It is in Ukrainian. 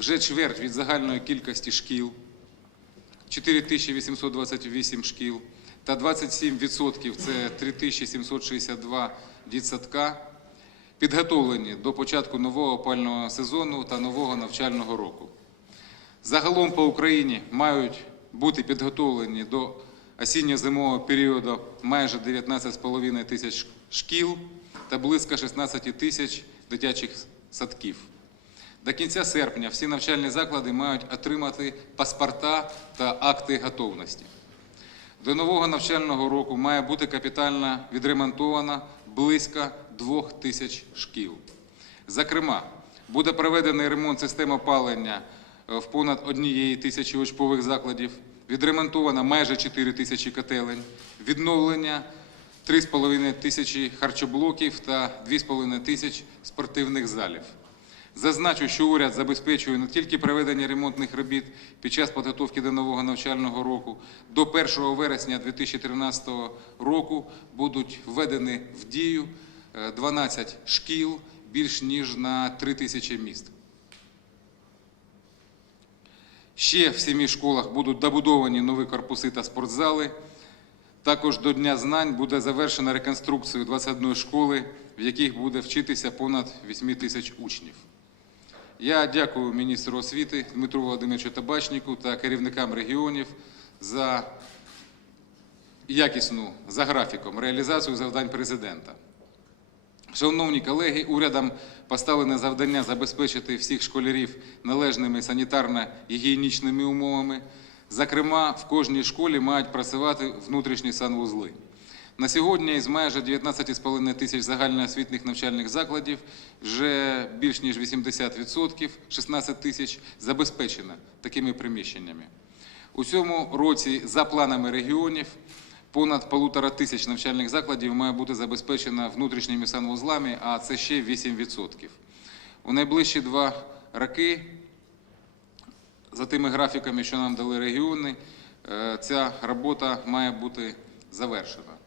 вже чверть від загальної кількості шкіл, 4828 шкіл, та 27% це 3762 дітсадка, підготовлені до початку нового опального сезону та нового навчального року. Загалом по Україні мають бути підготовлені до осінньо-зимового періоду майже 19,5 тисяч шкіл та близько 16 тисяч дитячих садків. До кінця серпня всі навчальні заклади мають отримати паспорта та акти готовності. До нового навчального року має бути капітально відремонтовано близько двох тисяч шкіл. Зокрема, буде проведений ремонт систем опалення е, в понад однієї тисячі учбових закладів, відремонтовано майже 4 тисячі котелень, відновлення 3,5 тисячі харчоблоків та 2,5 тисяч спортивних залів. Зазначу, що уряд забезпечує не тільки проведення ремонтних робіт під час підготовки до нового навчального року. До 1 вересня 2013 року будуть введені в дію е, 12 шкіл більш ніж на 3 тисячі міст. Ще в семи школах будуть добудовані нові корпуси та спортзали. Також до Дня знань буде завершена реконструкція 21 школи, в яких буде вчитися понад 8 тисяч учнів. Я дякую міністру освіти Дмитру Володимировичу Табачнику та керівникам регіонів за якісну за графіком реалізацію завдань президента. Шановні колеги, урядом поставлене завдання забезпечити всіх школярів належними санітарно-гігієнічними умовами. Зокрема, в кожній школі мають працювати внутрішні санвузли. На сьогодні із майже 19,5 тисяч загальноосвітніх навчальних закладів вже більш ніж 80%, 16 тисяч, забезпечено такими приміщеннями. У цьому році, за планами регіонів, понад полутора тисяч навчальних закладів має бути забезпечено внутрішніми санвузлами, а це ще 8%. У найближчі два роки, за тими графіками, що нам дали регіони, е, ця робота має бути завершена.